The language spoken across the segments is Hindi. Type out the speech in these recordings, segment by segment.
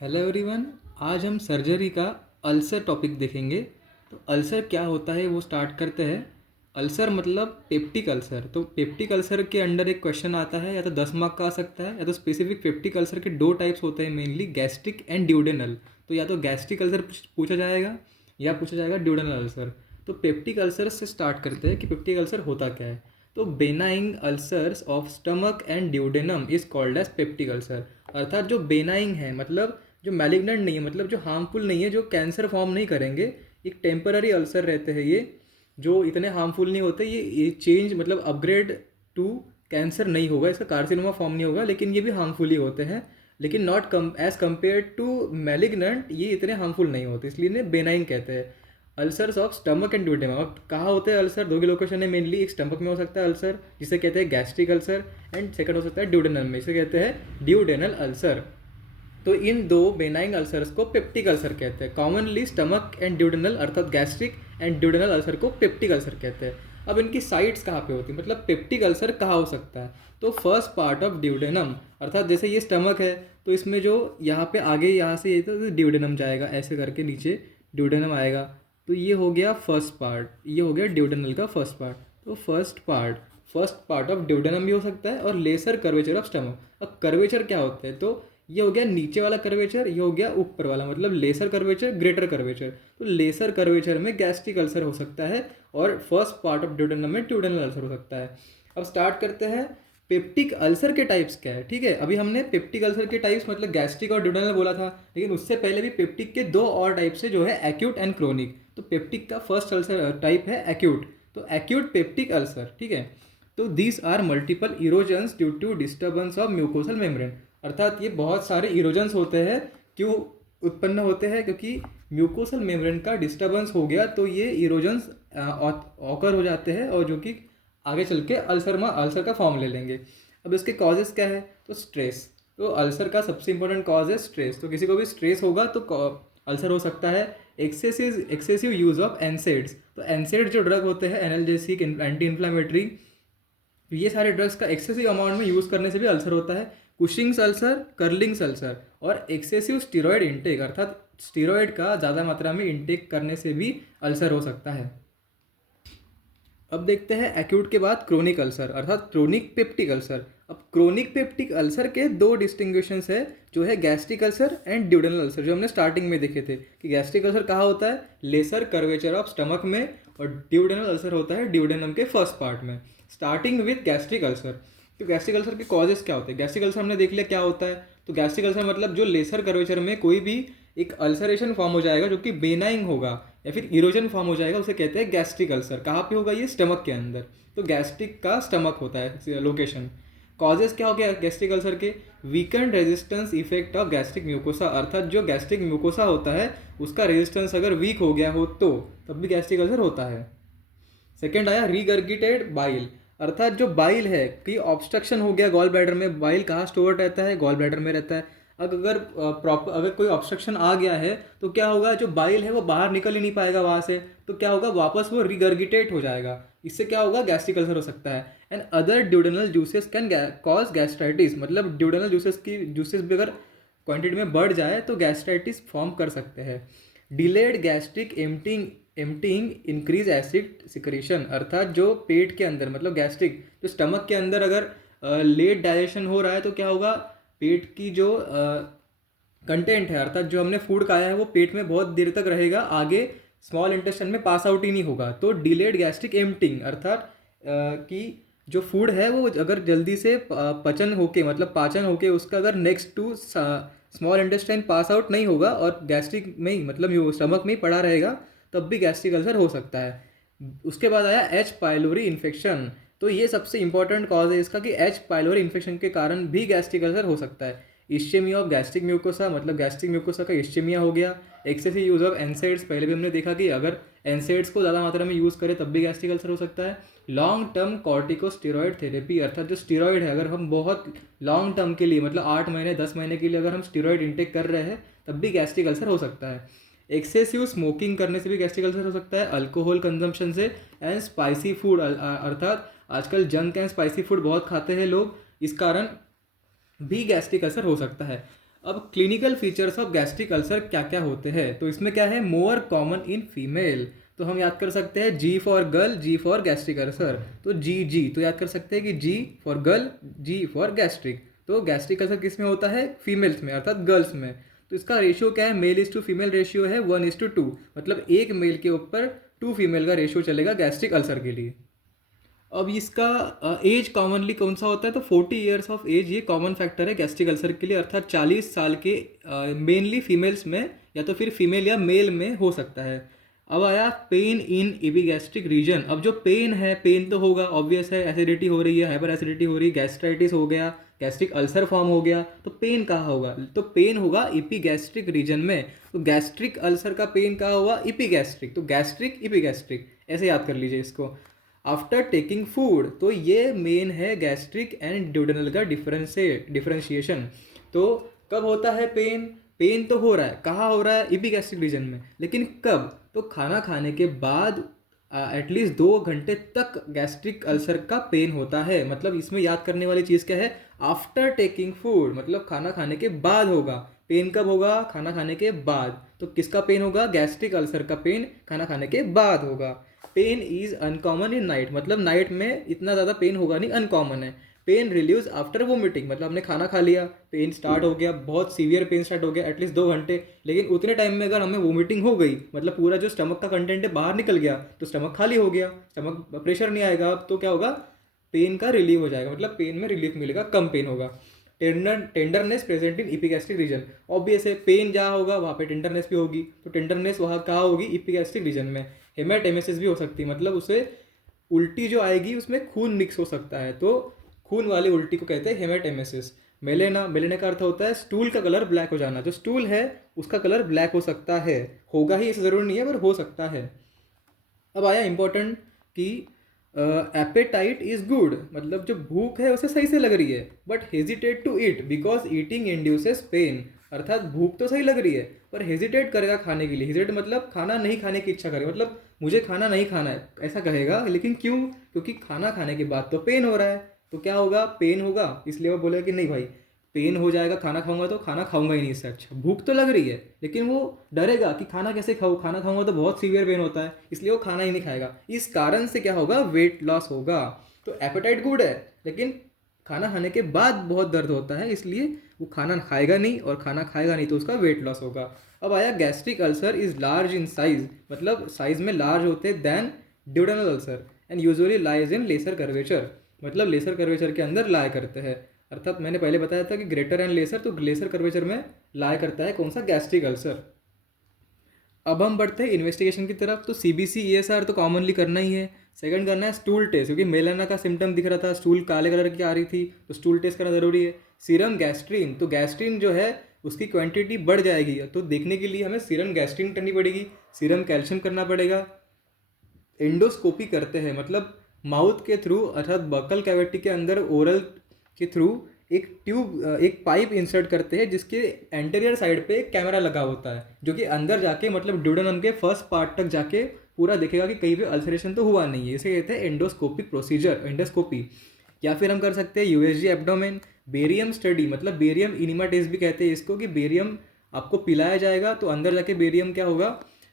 Hello everyone. आज हम सर्जरी का अल्सर टॉपिक देखेंगे। तो अल्सर क्या होता है वो स्टार्ट करते हैं। अल्सर मतलब पेप्टिक अल्सर। तो पेप्टिक अल्सर के अंडर एक क्वेश्चन आता है, या तो 10 मार्क का आ सकता है, या तो स्पेसिफिक पेप्टिक अल्सर के दो टाइप्स होते हैं मेनली, गैस्ट्रिक एंड ड्यूडेनल। तो या तो गैस्ट्रिक अल्सर पूछा जाएगा या पूछा जाएगा ड्यूडेनल अल्सर। तो पेप्टिक अल्सर से स्टार्ट करते हैं कि पेप्टिक अल्सर होता क्या है। तो benign ulcers of stomach and duodenum is called as peptic ulcer. अर्थात जो बेनाइंग है मतलब जो मैलिग्नेंट नहीं है, मतलब जो हार्मफुल नहीं है, जो कैंसर फॉर्म नहीं करेंगे, एक टेम्पररी अल्सर रहते हैं ये, जो इतने हार्मफुल नहीं होते। ये चेंज मतलब अपग्रेड टू कैंसर नहीं होगा, इसका कार्सिनोमा फॉर्म नहीं होगा, लेकिन ये भी हार्मफुल ही होते हैं। लेकिन नॉट कम एज कम्पेयर टू मैलिग्नेंट ये इतने हार्मफुल नहीं होते, इसलिए इन्हें बेनाइन कहते हैं। Ulcers of stomach and duodenum, अब कहाँ होते हैं अल्सर? दो के लोकेशन है मेनली। एक स्टमक में हो सकता है अल्सर, जिसे कहते हैं गैस्ट्रिक अल्सर, एंड सेकंड हो सकता है ड्यूडेनल में, इसे कहते हैं ड्यूडेनल अल्सर। तो इन दो बेनाइन अल्सर्स को पेप्टिक अल्सर कहते हैं। कॉमनली स्टमक एंड ड्यूडेनल अर्थात गैस्ट्रिक एंड ड्यूडेनल अल्सर को पेप्टिक अल्सर कहते हैं। अब इनकी साइट्स कहाँ पे होती है, मतलब पेप्टिक अल्सर कहाँ हो सकता है? तो फर्स्ट पार्ट ऑफ ड्यूडेनम, अर्थात जैसे ये स्टमक है तो इसमें जो यहाँ पे आगे यहाँ से ये तो ड्यूडेनम जाएगा, ऐसे करके नीचे ड्यूडेनम आएगा। तो ये हो गया फर्स्ट पार्ट, ये हो गया ड्यूडेनल का फर्स्ट पार्ट। तो फर्स्ट पार्ट ऑफ ड्यूडेनम भी हो सकता है, और लेसर कर्वेचर ऑफ स्टमक। अब कर्वेचर क्या होते हैं? तो ये हो गया नीचे वाला कर्वेचर, ये हो गया ऊपर वाला, मतलब लेसर कर्वेचर, ग्रेटर कर्वेचर। तो लेसर कर्वेचर में गैस्ट्रिक अल्सर हो सकता है, और फर्स्ट पार्ट ऑफ ड्यूडेनम में ड्यूडेनल अल्सर हो सकता है। अब स्टार्ट करते हैं पेप्टिक अल्सर के टाइप्स क्या है। ठीक है, अभी हमने पेप्टिक अल्सर के टाइप्स मतलब गैस्ट्रिक और ड्यूडेनल बोला था, लेकिन उससे पहले भी पेप्टिक के दो और टाइप्स है, जो है एक्यूट एंड क्रोनिक। तो पेप्टिक का फर्स्ट अल्सर टाइप है एक्यूट। तो एक्यूट पेप्टिक अल्सर, ठीक है। तो these are multiple erosions due to disturbance of mucosal membrane. अर्थात ये बहुत सारे इरोजन्स होते हैं। क्यों उत्पन्न होते हैं? क्योंकि म्यूकोसल मेम्ब्रेन का डिस्टर्बेंस हो गया तो ये इरोजन्स ऑकर हो जाते हैं, और जो कि आगे चल के अल्सर का फॉर्म ले लेंगे। अब इसके कॉजेज़ क्या है? तो स्ट्रेस। तो अल्सर का सबसे इंपॉर्टेंट कॉज है स्ट्रेस। तो किसी को भी स्ट्रेस होगा तो अल्सर हो सकता है। Excessive use of NSAIDs. तो एनसेड जो ड्रग होते हैं, एनाल्जेसिक, एंटी इन्फ्लामेटरी, तो ये सारे ड्रग्स का एक्सेसिव अमाउंट में यूज़ करने से भी अल्सर होता है। कुशिंग्स अल्सर, कर्लिंग्स अल्सर, और एक्सेसिव स्टीरॉयड इंटेक, अर्थात स्टीरॉयड का ज़्यादा मात्रा में इंटेक करने से भी अल्सर हो सकता है। अब देखते हैं एक्यूट के बाद क्रोनिक अल्सर, अर्थात क्रोनिक पेप्टिक अल्सर। अब क्रोनिक पेप्टिक अल्सर के दो डिस्टिंग्विशंस है, जो है gastric ulcer and duodenal ulcer, जो हमने स्टार्टिंग में देखे थे कि गैस्ट्रिक अल्सर कहाँ होता है? लेसर कर्वेचर ऑफ स्टमक में, और ड्यूडेनल अल्सर होता है ड्यूडेनम के फर्स्ट पार्ट में। Starting with gastric ulcer. तो गैस्ट्रिक अल्सर के कॉजेस क्या होते हैं? गैस्ट्रिक अल्सर हमने देख लिया क्या होता है। तो गैस्ट्रिक अल्सर मतलब जो लेसर कर्वेचर में कोई भी एक अल्सरेशन फॉर्म हो जाएगा जो कि बेनाइंग होगा, या फिर इरोजन फॉर्म हो जाएगा, उसे कहते हैं गैस्ट्रिक अल्सर। कहाँ पे होगा? ये स्टमक के अंदर। तो गैस्ट्रिक का स्टमक होता है लोकेशन। कॉजेस क्या हो गया गैस्ट्रिक अल्सर के? Weekend resistance effect of gastric mucosa, अर्थात जो गैस्ट्रिक म्यूकोसा होता है उसका रेजिस्टेंस अगर वीक हो गया हो तो तब भी गैस्ट्रिक अल्सर होता है। सेकेंड आया रीगर्गिटेड बाइल, अर्थात जो बाइल है कि ऑब्स्ट्रक्शन हो गया गॉल ब्लैडर में। बाइल कहाँ स्टोर रहता है? गॉल ब्लैडर में रहता है। अगर कोई ऑब्स्ट्रक्शन आ गया है तो क्या होगा? जो बाइल है वो बाहर निकल ही नहीं पाएगा वहाँ से, तो क्या होगा? वापस वो रिगर्गिटेट हो जाएगा। इससे क्या होगा? गैस्ट्रिक अल्सर हो सकता है। And other duodenal juices can cause gastritis, मतलब ड्यूडेनल जूसेस भी अगर क्वांटिटी में बढ़ जाए तो गैस्ट्राइटिस फॉर्म कर सकते हैं। Delayed gastric emptying increase acid secretion, अर्थात जो पेट के अंदर मतलब गैस्ट्रिक जो स्टमक के अंदर अगर लेट डाइजेशन हो रहा है तो क्या होगा? पेट की जो कंटेंट है, अर्थात जो हमने फूड खाया है वो पेट में बहुत देर तक रहेगा, आगे स्मॉल इंटेस्टाइन में पास आउट ही नहीं होगा। तो डिलेड गैस्ट्रिक एम्पटिंग, अर्थात कि जो फूड है वो अगर जल्दी से पचन होके मतलब पाचन होके उसका अगर next to small intestine pass out नहीं होगा और गैस्ट्रिक में ही मतलब स्टमक में ही पड़ा रहेगा, तब भी गैस्ट्रिक अल्सर हो सकता है। उसके बाद आया एच पाइलोरी इन्फेक्शन। तो ये सबसे इंपॉर्टेंट कॉज है इसका कि एच पाइलोरी इन्फेक्शन के कारण भी गैस्ट्रिक अल्सर हो सकता है। इश्चेमिया ऑफ गैस्ट्रिक म्यूकोसा, मतलब गैस्ट्रिक म्यूकोसा का इश्चेमिया हो गया। एक्सेसिव यूज़ ऑफ एनसेड्स, पहले भी हमने देखा कि अगर एनसेड्स को ज़्यादा मात्रा में यूज़ करें तब भी गैस्ट्रिक अल्सर हो सकता है। लॉन्ग टर्म कॉर्टिकोस्टेरॉइड थेरेपी, अर्थात जो स्टेरॉइड है अगर हम बहुत लॉन्ग टर्म के लिए मतलब 8 महीने 10 महीने के लिए अगर हम स्टेरॉइड इंटेक कर रहे हैं तब भी गैस्ट्रिक अल्सर हो सकता है। एक्सेसिव स्मोकिंग करने से भी गैस्ट्रिक अल्सर हो सकता है, अल्कोहल कंजम्पशन से, एंड स्पाइसी फूड, अर्थात आजकल जंक एंड स्पाइसी फूड बहुत खाते हैं लोग, इस कारण भी गैस्ट्रिक अल्सर हो सकता है। अब clinical features of gastric ulcer क्या क्या होते हैं, तो इसमें क्या है, मोर कॉमन इन फीमेल। तो हम याद कर सकते हैं G for girl, G for gastric ulcer, तो जी तो याद कर सकते हैं कि G for girl, G for gastric. तो गैस्ट्रिक अल्सर किस में होता है, फीमेल्स में अर्थात गर्ल्स में। तो इसका रेशियो क्या है, male is to female ratio है 1:2, मतलब एक मेल के ऊपर 2 फीमेल का रेशियो चलेगा गैस्ट्रिक अल्सर के लिए। अब इसका एज कॉमनली कौन सा होता है, तो 40 ईयर्स ऑफ एज ये कॉमन फैक्टर है गैस्ट्रिक अल्सर के लिए, अर्थात 40 साल के मेनली फीमेल्स में या तो फिर फीमेल या मेल में हो सकता है। अब आया पेन इन एपिगैस्ट्रिक रीजन। अब जो पेन है, पेन तो होगा, ऑब्वियस है, एसिडिटी हो रही है, हाइपर एसिडिटी हो रही है, गैस्ट्राइटिस हो गया, गैस्ट्रिक अल्सर फॉर्म हो गया, तो पेन कहाँ होगा, तो पेन होगा एपिगैस्ट्रिक रीजन में। तो गैस्ट्रिक अल्सर का पेन कहाँ हुआ, एपिगैस्ट्रिक, तो गैस्ट्रिक एपिगैस्ट्रिक ऐसे याद कर लीजिए इसको। आफ्टर टेकिंग फूड, तो ये मेन है गैस्ट्रिक एंड ड्यूडेनल का डिफरेंशिएशन। तो कब होता है पेन, पेन तो हो रहा है, कहाँ हो रहा है, एपिगैस्ट्रिक रीजन में, लेकिन कब, तो खाना खाने के बाद एटलीस्ट 2 घंटे तक गैस्ट्रिक अल्सर का पेन होता है। मतलब इसमें याद करने वाली चीज़ क्या है, आफ्टर टेकिंग फूड, मतलब खाना खाने के बाद होगा पेन। कब होगा, खाना खाने के बाद। तो किसका पेन होगा, गैस्ट्रिक अल्सर का पेन खाना खाने के बाद होगा। Pain is uncommon in night, मतलब नाइट में इतना ज़्यादा पेन होगा नहीं, अनकॉमन है। पेन रिलीव्स आफ्टर वोमिटिंग, मतलब हमने खाना खा लिया, पेन स्टार्ट हो गया, बहुत सीवियर पेन स्टार्ट हो गया एटलीस्ट 2 घंटे, लेकिन उतने टाइम में अगर हमें वोमिटिंग हो गई, मतलब पूरा जो स्टमक का कंटेंट है बाहर निकल गया, तो स्टमक खाली हो गया, स्टमक प्रेशर नहीं आएगा, तो क्या होगा, पेन का रिलीव हो जाएगा, मतलब पेन में रिलीफ मिलेगा, कम पेन होगा। Tenderness present in epigastric region, obvious है, पेन जहाँ होगा वहाँ पे टेंडरनेस भी होगी, तो टेंडरनेस वहाँ कहाँ होगी, इपिगैस्ट्रिक रीजन में। हेमाटेमेसिस भी हो सकती है, मतलब उसे उल्टी जो आएगी उसमें खून मिक्स हो सकता है, तो खून वाली उल्टी को कहते हैं हेमाटेमेसिस। मेलेना, मेलेना का अर्थ होता है स्टूल का कलर ब्लैक हो जाना, जो स्टूल है उसका कलर ब्लैक हो सकता है, होगा ही ऐसा ज़रूरी नहीं है, पर हो सकता है। अब आया इंपॉर्टेंट कि एपेटाइट इज गुड, मतलब जो भूख है उसे सही से लग रही है, but hesitate to eat because eating induces pain, अर्थात भूख तो सही लग रही है पर हेजिटेट करेगा खाने के लिए। हेजिटेट मतलब खाना नहीं खाने की इच्छा करेगा, मतलब मुझे खाना नहीं खाना है ऐसा कहेगा, लेकिन क्यों, क्योंकि खाना खाने के बाद तो पेन हो रहा है, तो क्या होगा, पेन होगा, इसलिए वो बोलेगा कि नहीं भाई पेन हो जाएगा, खाना खाऊंगा तो खाना खाऊंगा ही नहीं, इससे अच्छा भूख तो लग रही है, लेकिन वो डरेगा कि खाना कैसे खाऊँ, खाना खाऊंगा तो बहुत सीवियर पेन होता है, इसलिए वो खाना ही नहीं खाएगा। इस कारण से क्या होगा, वेट लॉस होगा। तो एपेटाइट गुड है, लेकिन खाना खाने के बाद बहुत दर्द होता है, इसलिए वो खाना खाएगा नहीं, और खाना खाएगा नहीं तो उसका वेट लॉस होगा। अब आया gastric ulcer is large in size, मतलब साइज में लार्ज होते हैं than duodenal ulcer, and usually lies in lesser curvature, मतलब लेसर कर्वेचर के अंदर लाया करते हैं। अर्थात मैंने पहले बताया था कि ग्रेटर एंड लेसर, तो लेसर कर्वेचर में लाया करता है कौन सा, गैस्ट्रिक अल्सर। अब हम बढ़ते हैं इन्वेस्टिगेशन की तरफ। तो सीबीसी ईएसआर तो कॉमनली करना ही है। सेकंड करना है स्टूल टेस्ट, क्योंकि मेलाना का सिम्टम दिख रहा था, स्टूल काले कलर की आ रही थी, तो स्टूल टेस्ट करना ज़रूरी है। सीरम गैस्ट्रीन, तो गैस्ट्रीन जो है उसकी क्वांटिटी बढ़ जाएगी, तो देखने के लिए हमें सीरम गैस्ट्रीन करनी पड़ेगी, सीरम कैल्शियम करना पड़ेगा। एंडोस्कोपी करते हैं, मतलब माउथ के थ्रू अर्थात बकल कैविटी के अंदर ओरल के थ्रू एक ट्यूब, एक पाइप इंसर्ट करते हैं, जिसके एंटीरियर साइड पे एक कैमरा लगा होता है, जो कि अंदर जाके मतलब ड्यूडेनम के फर्स्ट पार्ट तक जाके पूरा देखेगा कि कहीं पे अल्सरेशन तो हुआ नहीं है, इसे कहते हैं एंडोस्कोपिक प्रोसीजर, एंडोस्कोपी। या फिर हम कर सकते हैं यूएसजी एब्डोमेन, बेरियम स्टडी, मतलब बेरियम इनिमा टेस्ट भी कहते हैं इसको, कि बेरियम आपको पिलाया जाएगा तो अंदर जाके बेरियम क्या होगा,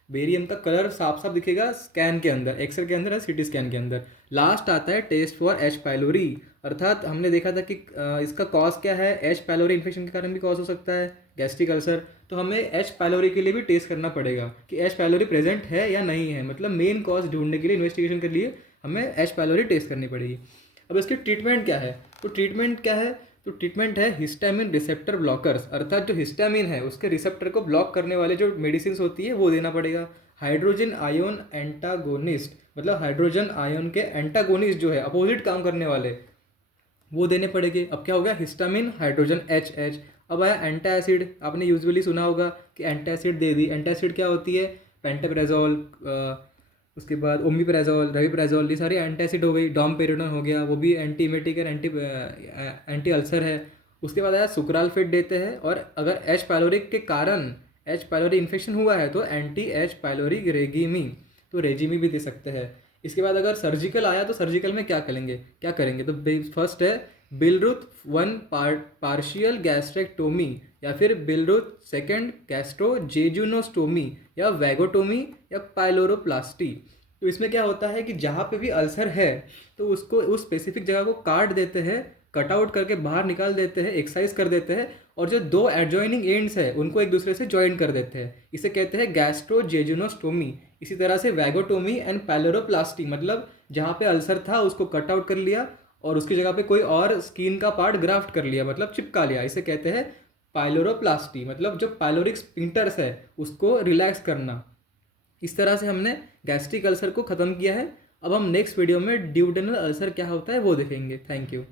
बेरियम का कलर साफ साफ दिखेगा स्कैन के अंदर, एक्सरे के अंदर या सीटी स्कैन के अंदर। लास्ट आता है टेस्ट फॉर एच पाइलोरी, अर्थात हमने देखा था कि इसका कॉज क्या है, एच पाइलोरी इन्फेक्शन के कारण भी कॉज हो सकता है गैस्ट्रिक अल्सर, तो हमें एच पाइलोरी के लिए भी टेस्ट करना पड़ेगा कि एच पाइलोरी प्रेजेंट है या नहीं है, मतलब मेन कॉज ढूंढने के लिए, इन्वेस्टिगेशन के लिए हमें एच पाइलोरी टेस्ट करनी पड़ेगी। अब इसकी ट्रीटमेंट क्या है, तो ट्रीटमेंट क्या है, तो ट्रीटमेंट है हिस्टामिन रिसेप्टर ब्लॉकर्स, अर्थात जो हिस्टामिन है उसके रिसेप्टर को ब्लॉक करने वाले जो मेडिसिन होती है वो देना पड़ेगा। हाइड्रोजन आयोन एंटागोनिस्ट, मतलब हाइड्रोजन आयोन के एंटागोनिस्ट जो है अपोजिट काम करने वाले, वो देने पड़ेंगे। अब क्या हो गया, हिस्टामिन हाइड्रोजन एच एच। अब आया एंटासिड, आपने यूजुअली सुना होगा कि एंटासिड दे दी। एंटासिड क्या होती है, पेंटाप्रेजोल, उसके बाद ओमिप्रेजोल, रविप्रेजोल, ये सारी एंटासिड हो गई। डॉमपेरिडोन हो गया, वो भी एंटी इमेटिक और एंटी अल्सर है। उसके बाद आया सुक्रालफेट देते हैं, और अगर एच पाइलोरिक के कारण एच पाइलोरी इन्फेक्शन हुआ है तो एंटी एच पाइलोरी रेगीमी, तो रेजीमी भी दे सकते हैं। इसके बाद अगर सर्जिकल आया तो सर्जिकल में क्या करेंगे तो फर्स्ट है बिलरुथ 1 पार्शियल गैस्ट्रेक्टोमी, या फिर बिलरो सेकेंड गैस्ट्रोजेजुनोस्टोमी या वैगोटोमी या पाइलोरोप्लास्टी। तो इसमें क्या होता है कि जहाँ पे भी अल्सर है तो उसको उस स्पेसिफिक जगह को काट देते हैं, कट आउट करके बाहर निकाल देते हैं, एक्सरसाइज कर देते हैं, और जो दो एडजॉइनिंग एंड्स है उनको एक दूसरे से ज्वाइन कर देते हैं। इसे कहते हैं गैस्ट्रोजेजुनोस्टोमी। इसी तरह से वैगोटोमी एंड पैलोरोप्लास्टी, मतलब जहाँ पे अल्सर था उसको कट आउट कर लिया और उसकी जगह पे कोई और स्किन का पार्ट ग्राफ्ट कर लिया, मतलब चिपका लिया। इसे कहते हैं पाइलोरोप्लास्टी, मतलब जो पाइलोरिक स्पिंक्टर्स है उसको रिलैक्स करना। इस तरह से हमने गैस्ट्रिक अल्सर को ख़त्म किया है। अब हम नेक्स्ट वीडियो में ड्यूडेनल अल्सर क्या होता है वो देखेंगे। Thank you.